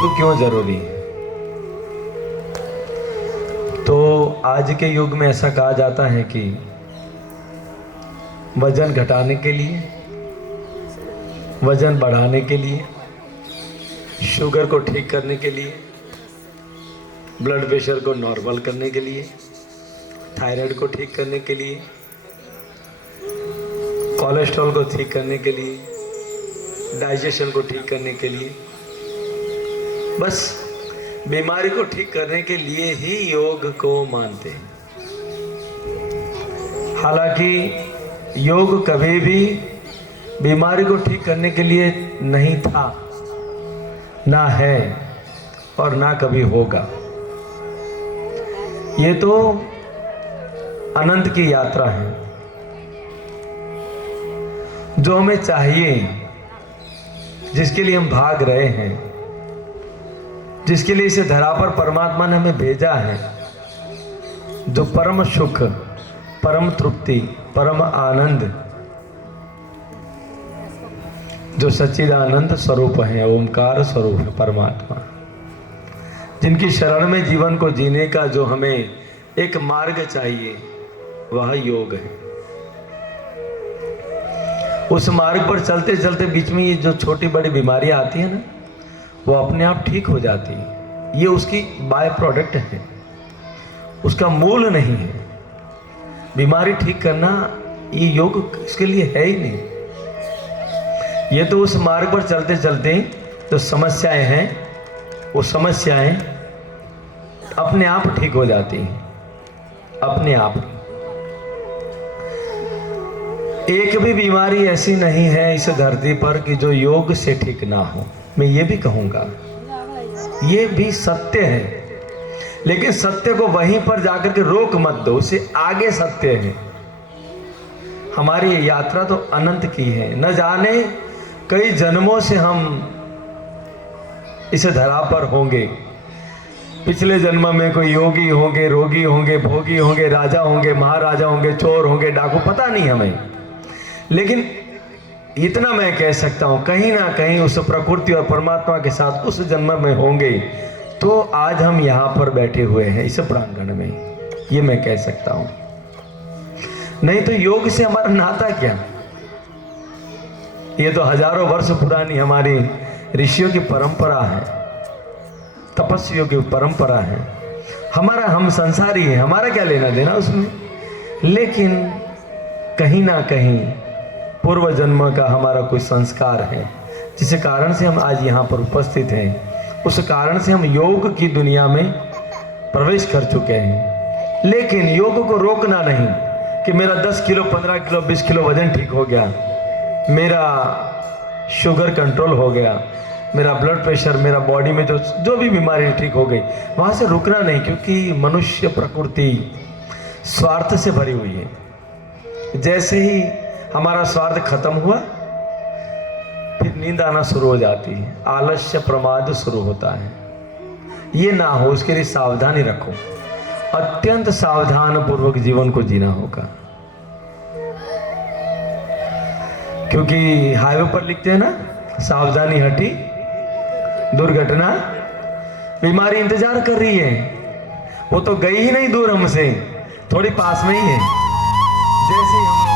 योग क्यों जरूरी है? तो आज के युग में ऐसा कहा जाता है कि वजन घटाने के लिए, वजन बढ़ाने के लिए, शुगर को ठीक करने के लिए, ब्लड प्रेशर को नॉर्मल करने के लिए, थायराइड को ठीक करने के लिए, कोलेस्ट्रॉल को ठीक करने के लिए, डाइजेशन को ठीक करने के लिए, बस बीमारी को ठीक करने के लिए ही योग को मानते हैं। हालांकि योग कभी भी बीमारी को ठीक करने के लिए नहीं था, ना है और ना कभी होगा। ये तो अनंत की यात्रा है जो हमें चाहिए, जिसके लिए हम भाग रहे हैं, जिसके लिए इसे धरा पर परमात्मा ने हमें भेजा है, जो परम सुख, परम तृप्ति, परम आनंद, जो सच्चिदानंद स्वरूप है, ओमकार स्वरूप है परमात्मा, जिनकी शरण में जीवन को जीने का जो हमें एक मार्ग चाहिए वह योग है। उस मार्ग पर चलते चलते बीच में ये जो छोटी बड़ी बीमारियां आती है ना, वो अपने आप ठीक हो जाती है। ये उसकी बाय प्रोडक्ट है, उसका मूल नहीं है। बीमारी ठीक करना ये योग इसके लिए है ही नहीं। ये तो उस मार्ग पर चलते चलते जो समस्याएं हैं, वो समस्याएं अपने आप ठीक हो जाती हैं, अपने आप। एक भी बीमारी ऐसी नहीं है इस धरती पर कि जो योग से ठीक ना हो। मैं ये भी कहूंगा, ये भी सत्य है, लेकिन सत्य को वहीं पर जाकर के रोक मत दो, उसे आगे सत्य है। हमारी यात्रा तो अनंत की है, न जाने कई जन्मों से हम इस धरा पर होंगे। पिछले जन्म में कोई योगी होंगे, रोगी होंगे, भोगी होंगे, राजा होंगे, महाराजा होंगे, चोर होंगे, डाकू, पता नहीं हमें। लेकिन इतना मैं कह सकता हूं, कहीं ना कहीं उस प्रकृति और परमात्मा के साथ उस जन्म में होंगे, तो आज हम यहां पर बैठे हुए हैं इस प्रांगण में, ये मैं कह सकता हूं। नहीं तो योग से हमारा नाता क्या? ये तो हजारों वर्ष पुरानी हमारी ऋषियों की परंपरा है, तपस्वियों की परंपरा है। हमारा, हम संसारी है, हमारा क्या लेना देना उसमें। लेकिन कहीं ना कहीं पूर्व जन्म का हमारा कोई संस्कार है, जिस कारण से हम आज यहाँ पर उपस्थित हैं। उस कारण से हम योग की दुनिया में प्रवेश कर चुके हैं। लेकिन योग को रोकना नहीं कि मेरा 10 किलो, 15 किलो, 20 किलो वजन ठीक हो गया, मेरा शुगर कंट्रोल हो गया, मेरा ब्लड प्रेशर, मेरा बॉडी में जो भी बीमारी ठीक हो गई, वहाँ से रुकना नहीं। क्योंकि मनुष्य प्रकृति स्वार्थ से भरी हुई है। जैसे ही हमारा स्वार्थ खत्म हुआ, फिर नींद आना शुरू हो जाती है, आलस्य, प्रमाद शुरू होता है। ये ना हो, उसके लिए सावधानी रखो, अत्यंत सावधान पूर्वक जीवन को जीना होगा। क्योंकि हाईवे पर लिखते हैं ना, सावधानी हटी दुर्घटना, बीमारी इंतजार कर रही है। वो तो गई ही नहीं दूर हमसे, थोड़ी पास में ही है। जैसे ही